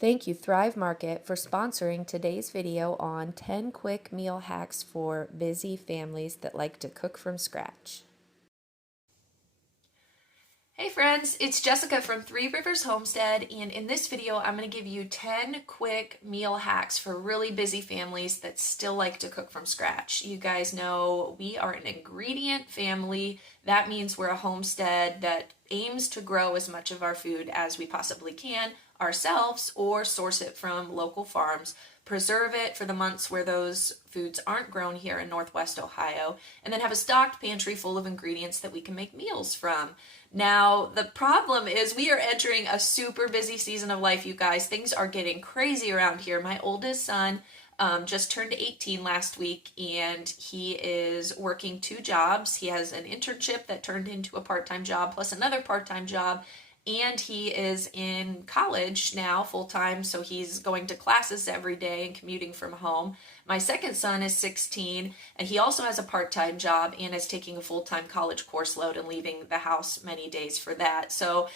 Thank you, Thrive Market, for sponsoring today's video on 10 quick meal hacks for busy families that like to cook from scratch. Hey friends, it's Jessica from Three Rivers Homestead, and in this video I'm going to give you 10 quick meal hacks for really busy families that still like to cook from scratch. You guys know we are an ingredient family. That means we're a homestead that aims to grow as much of our food as we possibly can ourselves or source it from local farms, preserve it for the months where those foods aren't grown here in Northwest Ohio, and then have a stocked pantry full of ingredients that we can make meals from. Now, the problem is we are entering a super busy season of life, you guys. Things are getting crazy around here. My oldest son just turned 18 last week, and he is working 2 jobs. He has an internship that turned into a part-time job plus another part-time job, and he is in college now full-time, so he's going to classes every day and commuting from home. My second son is 16, and he also has a part-time job and is taking a full-time college course load and leaving the house many days for that. So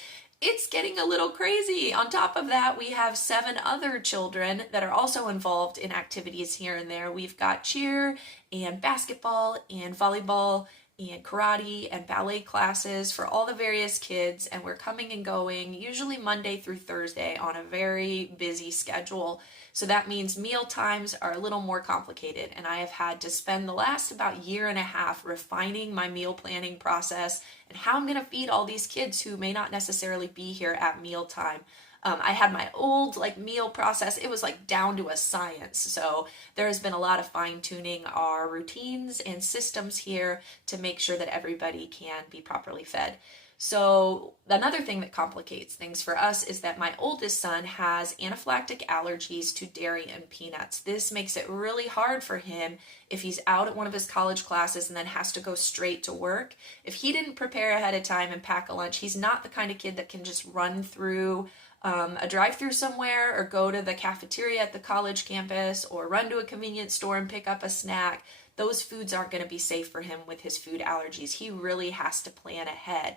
it's getting a little crazy. On top of that, we have 7 other children that are also involved in activities here and there. We've got cheer and basketball and volleyball and karate and ballet classes for all the various kids, and we're coming and going usually Monday through Thursday on a very busy schedule. So that means meal times are a little more complicated, and I have had to spend the last about year and a half refining my meal planning process and how I'm going to feed all these kids who may not necessarily be here at mealtime. I had my old meal process. It was down to a science. So there has been a lot of fine tuning our routines and systems here to make sure that everybody can be properly fed. So another thing that complicates things for us is that my oldest son has anaphylactic allergies to dairy and peanuts. This makes it really hard for him if he's out at one of his college classes and then has to go straight to work. If he didn't prepare ahead of time and pack a lunch, he's not the kind of kid that can just run through a drive-through somewhere or go to the cafeteria at the college campus or run to a convenience store and pick up a snack. Those foods aren't going to be safe for him with his food allergies. He really has to plan ahead.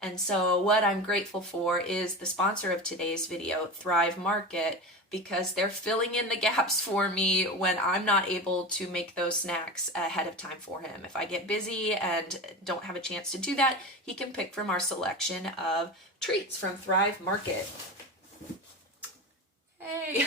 And so what I'm grateful for is the sponsor of today's video, Thrive Market, because they're filling in the gaps for me when I'm not able to make those snacks ahead of time for him. If I get busy and don't have a chance to do that, he can pick from our selection of treats from Thrive Market. Hey!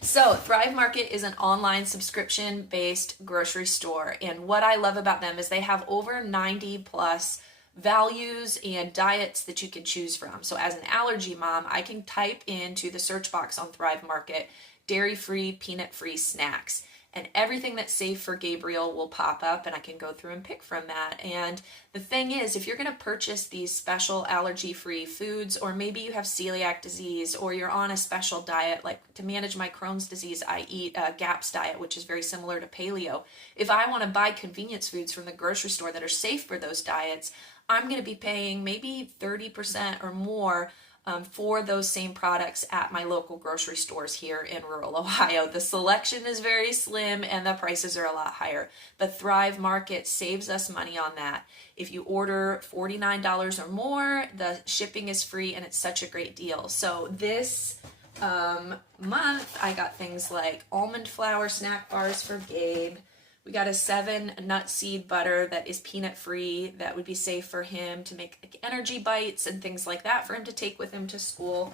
So Thrive Market is an online subscription-based grocery store, and what I love about them is they have over 90 plus values and diets that you can choose from. So as an allergy mom, I can type into the search box on Thrive Market, dairy-free, peanut-free snacks, and everything that's safe for Gabriel will pop up, and I can go through and pick from that. And the thing is, if you're going to purchase these special allergy-free foods, or maybe you have celiac disease, or you're on a special diet, like to manage my Crohn's disease, I eat a GAPS diet, which is very similar to paleo. If I want to buy convenience foods from the grocery store that are safe for those diets, I'm going to be paying maybe 30% or more for those same products at my local grocery stores here in rural Ohio. The selection is very slim and the prices are a lot higher, but Thrive Market saves us money on that. If you order $49 or more, the shipping is free, and it's such a great deal. So this month I got things like almond flour snack bars for Gabe. We got a 7 nut seed butter that is peanut free that would be safe for him to make energy bites and things like that for him to take with him to school.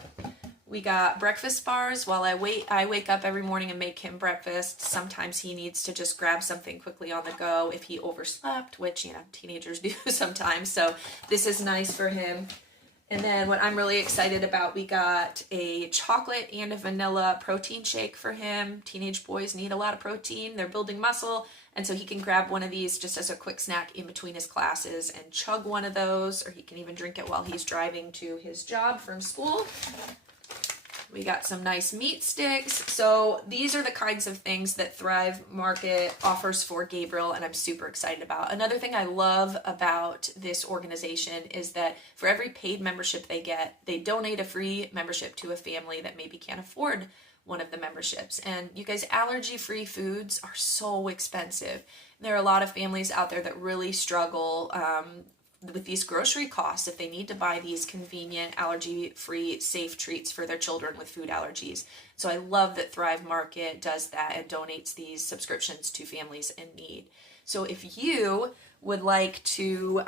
We got breakfast bars while I wake up every morning and make him breakfast. Sometimes he needs to just grab something quickly on the go if he overslept, which, teenagers do sometimes. So this is nice for him. And then what I'm really excited about, we got a chocolate and a vanilla protein shake for him. Teenage boys need a lot of protein. They're building muscle. And so he can grab one of these just as a quick snack in between his classes and chug one of those, or he can even drink it while he's driving to his job from school. We got some nice meat sticks. So these are the kinds of things that Thrive Market offers for Gabriel, and I'm super excited about. Another thing I love about this organization is that for every paid membership they get, they donate a free membership to a family that maybe can't afford one of the memberships. And you guys, allergy-free foods are so expensive. There are a lot of families out there that really struggle with these grocery costs if they need to buy these convenient, allergy-free, safe treats for their children with food allergies. So I love that Thrive Market does that and donates these subscriptions to families in need. So if you would like to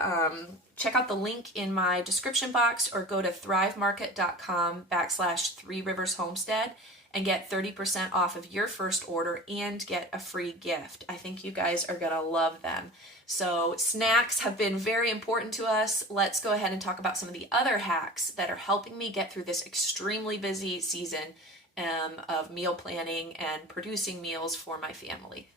check out the link in my description box or go to thrivemarket.com/Three Rivers Homestead and get 30% off of your first order and get a free gift. I think you guys are gonna love them. So snacks have been very important to us. Let's go ahead and talk about some of the other hacks that are helping me get through this extremely busy season of meal planning and producing meals for my family.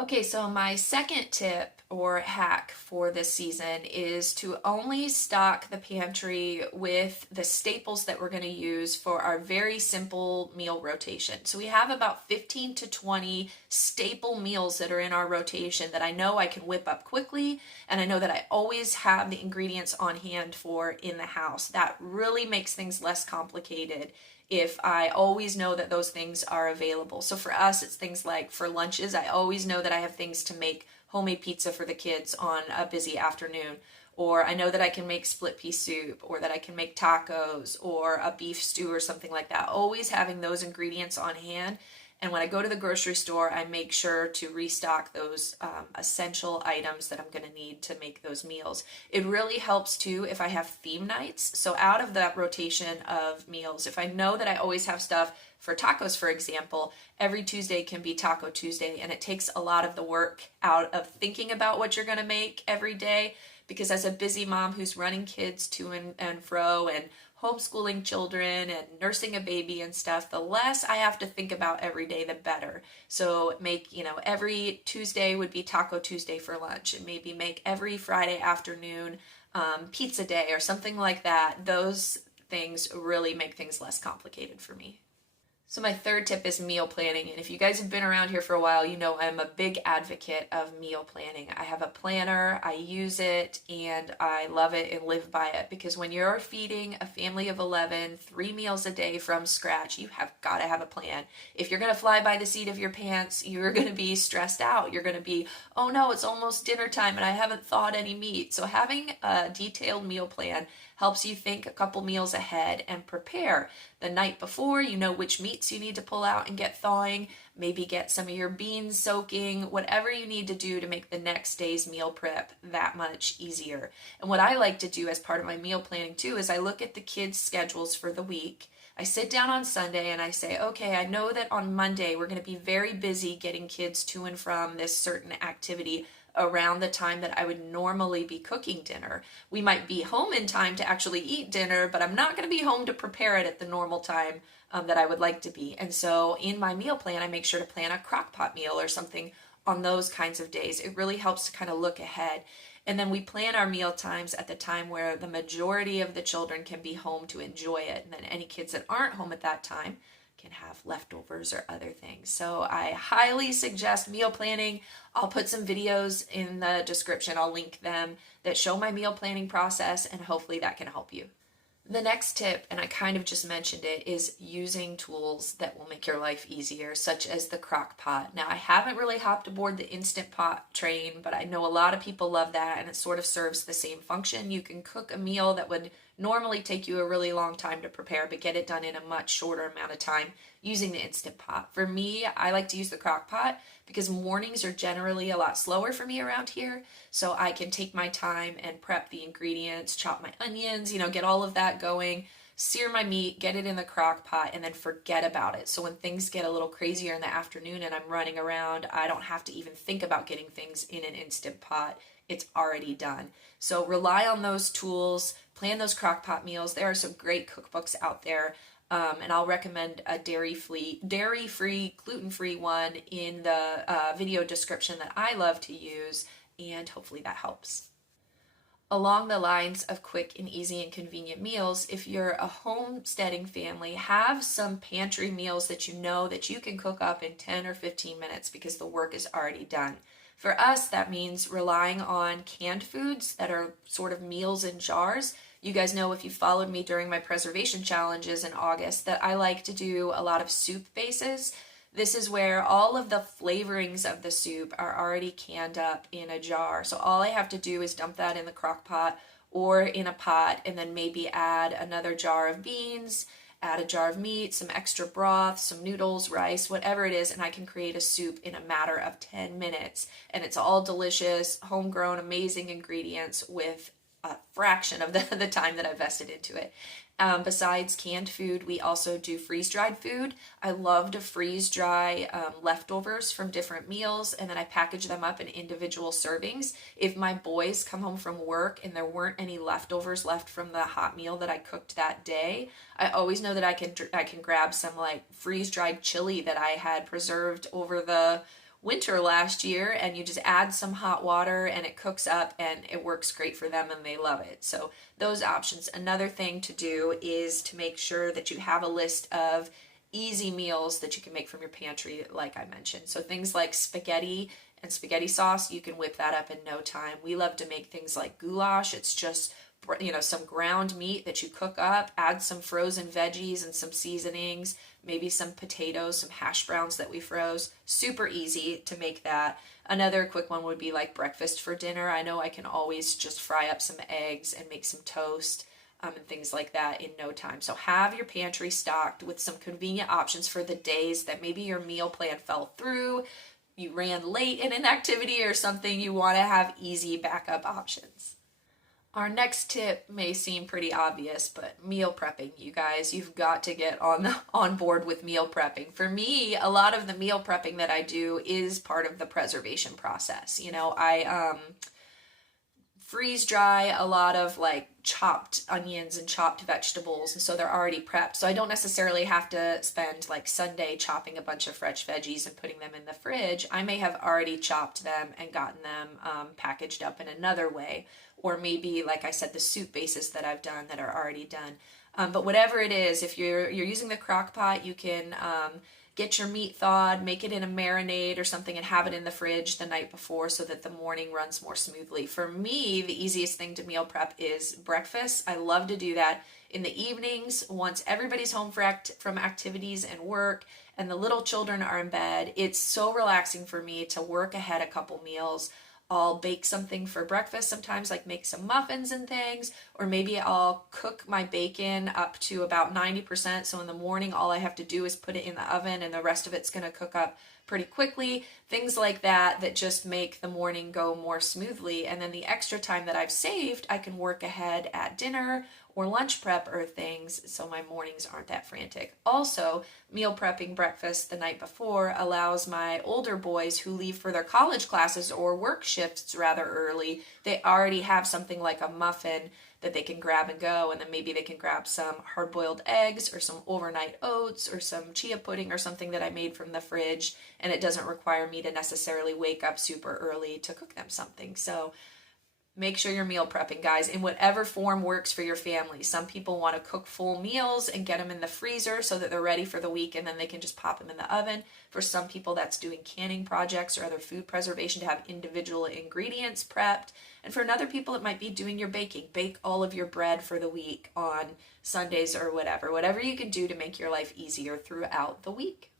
Okay, so my second tip or hack for this season is to only stock the pantry with the staples that we're going to use for our very simple meal rotation. So we have about 15 to 20 staple meals that are in our rotation that I know I can whip up quickly, and I know that I always have the ingredients on hand for in the house. That really makes things less complicated if I always know that those things are available. So for us, it's things like for lunches, I always know that I have things to make homemade pizza for the kids on a busy afternoon. Or I know that I can make split pea soup, or that I can make tacos, or a beef stew or something like that. Always having those ingredients on hand. And when I go to the grocery store, I make sure to restock those essential items that I'm going to need to make those meals. It really helps too if I have theme nights. So out of that rotation of meals, if I know that I always have stuff for tacos, for example, every Tuesday can be Taco Tuesday, and it takes a lot of the work out of thinking about what you're going to make every day, because as a busy mom who's running kids to and fro and homeschooling children and nursing a baby and stuff, the less I have to think about every day, the better. So make, every Tuesday would be Taco Tuesday for lunch, and maybe make every Friday afternoon pizza day or something like that. Those things really make things less complicated for me. So my third tip is meal planning. And if you guys have been around here for a while, you know I'm a big advocate of meal planning. I have a planner, I use it, and I love it and live by it, because when you're feeding a family of 11, 3 meals a day from scratch, you have got to have a plan. If you're going to fly by the seat of your pants, you're going to be stressed out. You're going to be, oh no, it's almost dinner time and I haven't thawed any meat. So having a detailed meal plan helps you think a couple meals ahead and prepare. The night before, you know which meats you need to pull out and get thawing, maybe get some of your beans soaking, whatever you need to do to make the next day's meal prep that much easier. And what I like to do as part of my meal planning too is I look at the kids' schedules for the week. I sit down on Sunday and I say, okay, I know that on Monday we're going to be very busy getting kids to and from this certain activity around the time that I would normally be cooking dinner. We might be home in time to actually eat dinner, but I'm not going to be home to prepare it at the normal time that I would like to be. And so in my meal plan, I make sure to plan a crockpot meal or something on those kinds of days. It really helps to kind of look ahead. And then we plan our meal times at the time where the majority of the children can be home to enjoy it. And then any kids that aren't home at that time can have leftovers or other things. So I highly suggest meal planning. I'll put some videos in the description. I'll link them that show my meal planning process, and hopefully that can help you. The next tip, and I kind of just mentioned it, is using tools that will make your life easier, such as the crock pot. Now, I haven't really hopped aboard the Instant Pot train, but I know a lot of people love that, and it sort of serves the same function. You can cook a meal that would normally take you a really long time to prepare, but get it done in a much shorter amount of time using the Instant Pot. For me, I like to use the crock pot because mornings are generally a lot slower for me around here, so I can take my time and prep the ingredients, chop my onions, get all of that going, sear my meat, get it in the crock pot, and then forget about it. So when things get a little crazier in the afternoon and I'm running around, I don't have to even think about getting things in an Instant Pot. It's already done. So rely on those tools, plan those crock pot meals. There are some great cookbooks out there. And I'll recommend a dairy-free, gluten-free one in the video description that I love to use, and hopefully that helps. Along the lines of quick and easy and convenient meals, if you're a homesteading family, have some pantry meals that you know that you can cook up in 10 or 15 minutes because the work is already done. For us, that means relying on canned foods that are sort of meals in jars. You guys know, if you followed me during my preservation challenges in August, that I like to do a lot of soup bases. This is where all of the flavorings of the soup are already canned up in a jar. So all I have to do is dump that in the crock pot or in a pot, and then maybe add another jar of beans, add a jar of meat, some extra broth, some noodles, rice, whatever it is, and I can create a soup in a matter of 10 minutes. And it's all delicious, homegrown, amazing ingredients with a fraction of the time that I vested into it. Besides canned food, we also do freeze-dried food. I love to freeze dry leftovers from different meals, and then I package them up in individual servings. If my boys come home from work and there weren't any leftovers left from the hot meal that I cooked that day, I always know that I can grab some like freeze-dried chili that I had preserved over the winter last year, and you just add some hot water and it cooks up and it works great for them and they love it. So those options. Another thing to do is to make sure that you have a list of easy meals that you can make from your pantry, like I mentioned. So things like spaghetti and spaghetti sauce, you can whip that up in no time. We love to make things like goulash. It's just some ground meat that you cook up, add some frozen veggies and some seasonings, maybe some potatoes, some hash browns that we froze. Super easy to make that. Another quick one would be like breakfast for dinner. I know I can always just fry up some eggs and make some toast and things like that in no time. So have your pantry stocked with some convenient options for the days that maybe your meal plan fell through, you ran late in an activity or something. You want to have easy backup options. Our next tip may seem pretty obvious, but meal prepping, you guys, you've got to get on board with meal prepping. For me, a lot of the meal prepping that I do is part of the preservation process. I freeze dry a lot of like chopped onions and chopped vegetables, and so they're already prepped. So I don't necessarily have to spend like Sunday chopping a bunch of fresh veggies and putting them in the fridge. I may have already chopped them and gotten them packaged up in another way. Or maybe, like I said, the soup bases that I've done that are already done. But whatever it is, if you're using the crock pot, you can get your meat thawed, make it in a marinade or something, and have it in the fridge the night before so that the morning runs more smoothly. For me, the easiest thing to meal prep is breakfast. I love to do that in the evenings once everybody's home from activities and work and the little children are in bed. It's so relaxing for me to work ahead a couple meals. I'll bake something for breakfast sometimes, like make some muffins and things, or maybe I'll cook my bacon up to about 90%. So in the morning, all I have to do is put it in the oven and the rest of it's going to cook up pretty quickly. Things like that just make the morning go more smoothly. And then the extra time that I've saved, I can work ahead at dinner or lunch prep or things so my mornings aren't that frantic. Also, meal prepping breakfast the night before allows my older boys who leave for their college classes or work shifts rather early, they already have something like a muffin that they can grab and go, and then maybe they can grab some hard-boiled eggs or some overnight oats or some chia pudding or something that I made from the fridge, and it doesn't require me to necessarily wake up super early to cook them something. So make sure you're meal prepping, guys, in whatever form works for your family. Some people want to cook full meals and get them in the freezer so that they're ready for the week and then they can just pop them in the oven. For some people, that's doing canning projects or other food preservation to have individual ingredients prepped. And for other people, it might be doing your baking. Bake all of your bread for the week on Sundays or whatever you can do to make your life easier throughout the week.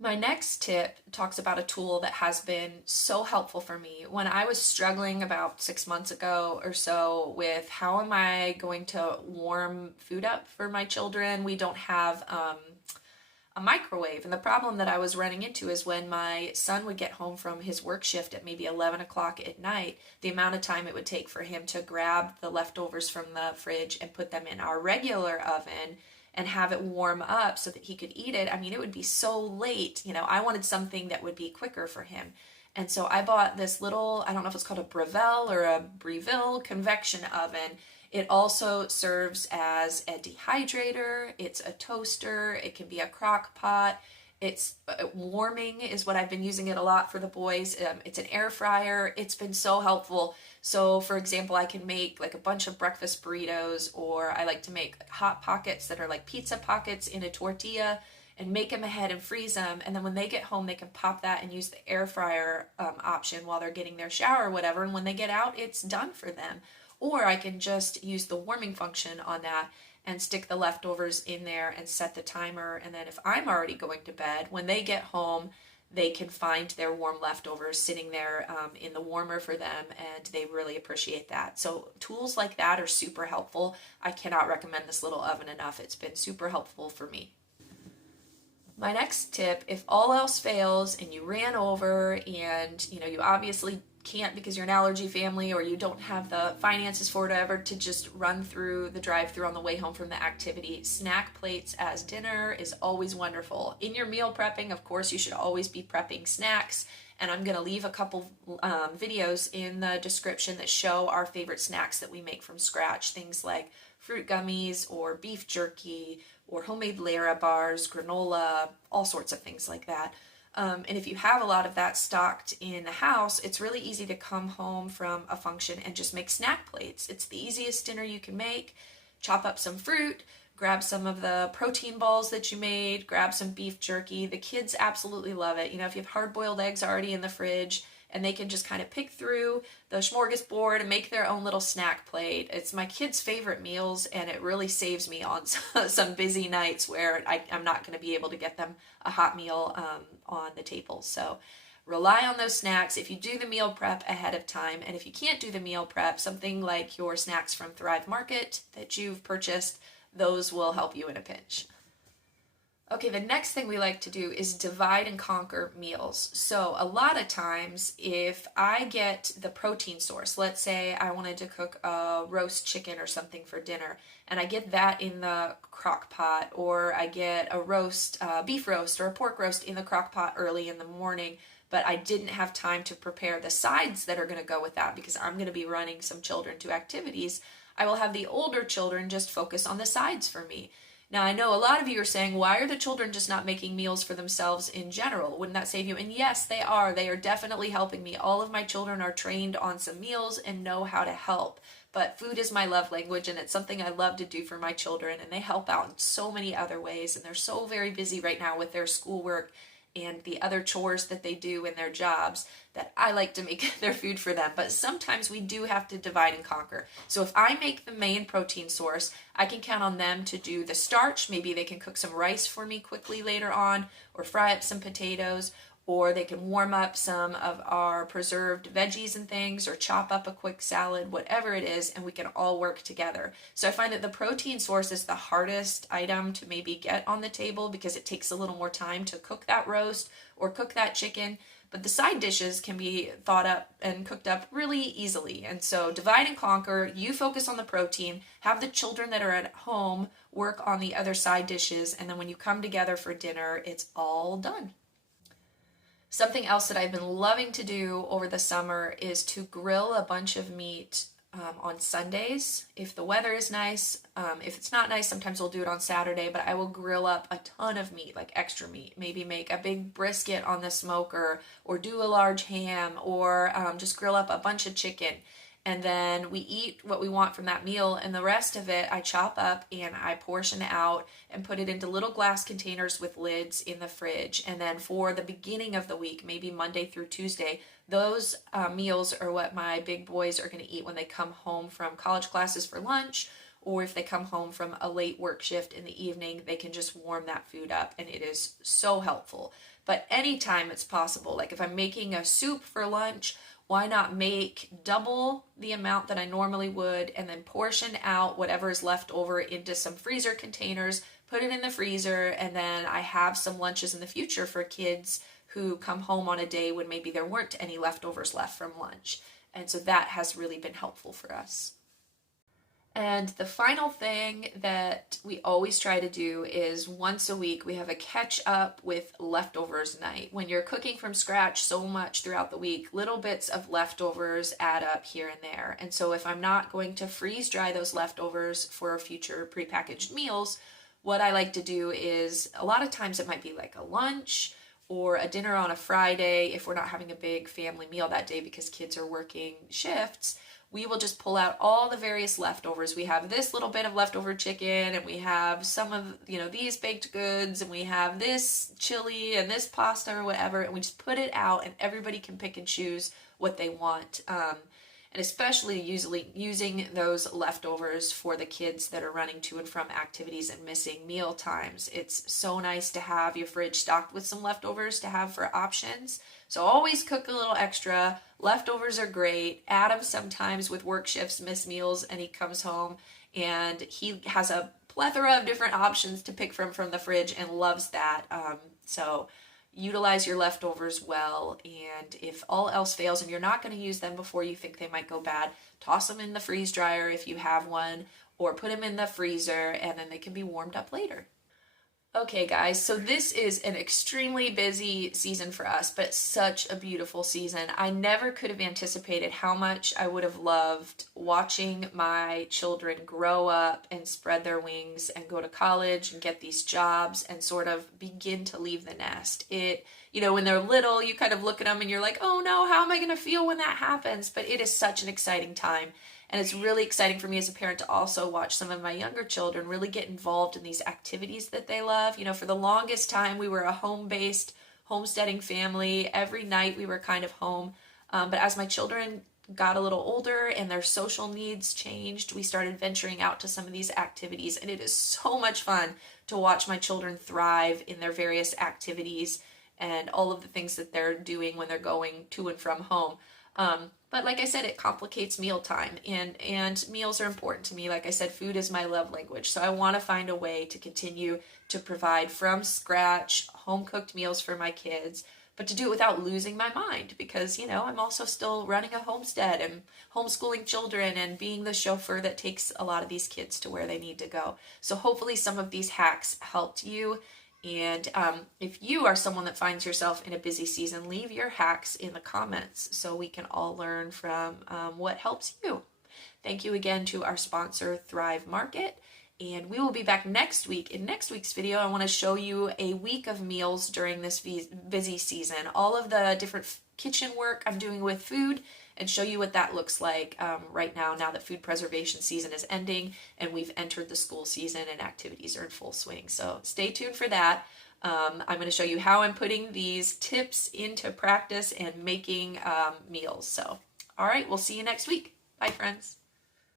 My next tip talks about a tool that has been so helpful for me. When I was struggling about 6 months ago or so with how am I going to warm food up for my children, we don't have a microwave. And the problem that I was running into is when my son would get home from his work shift at maybe 11 o'clock at night, the amount of time it would take for him to grab the leftovers from the fridge and put them in our regular oven and have it warm up so that he could eat it. I mean, it would be so late. I wanted something that would be quicker for him. And so I bought this little, I don't know if it's called a Breville or a Breville convection oven. It also serves as a dehydrator. It's a toaster. It can be a crock pot. It's warming is what I've been using it a lot for the boys. It's an air fryer. It's been so helpful. So for example, I can make like a bunch of breakfast burritos, or I like to make like hot pockets that are like pizza pockets in a tortilla and make them ahead and freeze them. And then when they get home, they can pop that and use the air fryer option while they're getting their shower or whatever. And when they get out, it's done for them. Or I can just use the warming function on that and stick the leftovers in there and set the timer. And then if I'm already going to bed, when they get home, they can find their warm leftovers sitting there in the warmer for them, and they really appreciate that. So tools like that are super helpful. I cannot recommend this little oven enough. It's been super helpful for me. My next tip, if all else fails and you ran over and you obviously can't because you're an allergy family, or you don't have the finances for whatever to just run through the drive-through on the way home from the activity, snack plates as dinner is always wonderful. In your meal prepping, of course, you should always be prepping snacks, and I'm going to leave a couple videos in the description that show our favorite snacks that we make from scratch, things like fruit gummies or beef jerky or homemade Lara bars, granola, all sorts of things like that. And if you have a lot of that stocked in the house, it's really easy to come home from a function and just make snack plates. It's the easiest dinner you can make. Chop up some fruit, grab some of the protein balls that you made, grab some beef jerky. The kids absolutely love it. If you have hard-boiled eggs already in the fridge, and they can just kind of pick through the smorgasbord and make their own little snack plate. It's my kids' favorite meals, and it really saves me on some busy nights where I'm not going to be able to get them a hot meal on the table. So rely on those snacks if you do the meal prep ahead of time. And if you can't do the meal prep, something like your snacks from Thrive Market that you've purchased, those will help you in a pinch. Okay, the next thing we like to do is divide and conquer meals. So a lot of times if I get the protein source, let's say I wanted to cook a roast chicken or something for dinner, and I get that in the crock pot, or I get a roast, beef roast or a pork roast in the crock pot early in the morning, but I didn't have time to prepare the sides that are going to go with that because I'm going to be running some children to activities, I will have the older children just focus on the sides for me. Now, I know a lot of you are saying, why are the children just not making meals for themselves in general? Wouldn't that save you? And yes, they are. They are definitely helping me. All of my children are trained on some meals and know how to help. But food is my love language, and it's something I love to do for my children, and they help out in so many other ways, and they're so very busy right now with their schoolwork and the other chores that they do in their jobs that I like to make their food for them. But sometimes we do have to divide and conquer. So if I make the main protein source, I can count on them to do the starch. Maybe they can cook some rice for me quickly later on, or fry up some potatoes, or they can warm up some of our preserved veggies and things, or chop up a quick salad, whatever it is, and we can all work together. So I find that the protein source is the hardest item to maybe get on the table because it takes a little more time to cook that roast or cook that chicken, but the side dishes can be thought up and cooked up really easily. And so divide and conquer, you focus on the protein, have the children that are at home work on the other side dishes, and then when you come together for dinner, it's all done. Something else that I've been loving to do over the summer is to grill a bunch of meat on Sundays. If the weather is nice, if it's not nice, sometimes we'll do it on Saturday, but I will grill up a ton of meat, like extra meat. Maybe make a big brisket on the smoker, or do a large ham, or just grill up a bunch of chicken. And then we eat what we want from that meal, and the rest of it I chop up and I portion out and put it into little glass containers with lids in the fridge. And then for the beginning of the week, maybe Monday through Tuesday, those meals are what my big boys are going to eat when they come home from college classes for lunch, or if they come home from a late work shift in the evening, they can just warm that food up, and it is so helpful. But anytime it's possible, like if I'm making a soup for lunch, why not make double the amount that I normally would, and then portion out whatever is left over into some freezer containers, put it in the freezer, and then I have some lunches in the future for kids who come home on a day when maybe there weren't any leftovers left from lunch. And so that has really been helpful for us. And the final thing that we always try to do is once a week we have a catch up with leftovers night. When you're cooking from scratch so much throughout the week, little bits of leftovers add up here and there. And so if I'm not going to freeze dry those leftovers for future prepackaged meals, what I like to do is a lot of times it might be like a lunch or a dinner on a Friday if we're not having a big family meal that day because kids are working shifts. We will just pull out all the various leftovers. We have this little bit of leftover chicken, and we have some of, these baked goods, and we have this chili and this pasta or whatever, and we just put it out and everybody can pick and choose what they want. and especially usually using those leftovers for the kids that are running to and from activities and missing meal times. It's so nice to have your fridge stocked with some leftovers to have for options. So always cook a little extra. Leftovers are great. Adam sometimes with work shifts miss meals and he comes home and he has a plethora of different options to pick from the fridge and loves that. So utilize your leftovers well, and if all else fails and you're not going to use them before you think they might go bad, toss them in the freeze dryer if you have one, or put them in the freezer and then they can be warmed up later. Okay, guys, so this is an extremely busy season for us, but such a beautiful season. I never could have anticipated how much I would have loved watching my children grow up and spread their wings and go to college and get these jobs and sort of begin to leave the nest. When they're little, you kind of look at them and you're like, oh no, how am I going to feel when that happens? But it is such an exciting time. And it's really exciting for me as a parent to also watch some of my younger children really get involved in these activities that they love. For the longest time, we were a home-based homesteading family. Every night we were kind of home. But as my children got a little older and their social needs changed, we started venturing out to some of these activities. And it is so much fun to watch my children thrive in their various activities and all of the things that they're doing when they're going to and from home. But like I said, it complicates mealtime, and meals are important to me. Like I said, food is my love language. So I want to find a way to continue to provide from scratch, home-cooked meals for my kids, but to do it without losing my mind because, I'm also still running a homestead and homeschooling children and being the chauffeur that takes a lot of these kids to where they need to go. So hopefully some of these hacks helped you. And if you are someone that finds yourself in a busy season, leave your hacks in the comments so we can all learn from what helps you. Thank you again to our sponsor, Thrive Market. And we will be back next week. In next week's video, I want to show you a week of meals during this busy season. All of the different kitchen work I'm doing with food and show you what that looks like right now that food preservation season is ending and we've entered the school season and activities are in full swing. So stay tuned for that. I'm going to show you how I'm putting these tips into practice and making meals. So, all right, we'll see you next week. Bye, friends.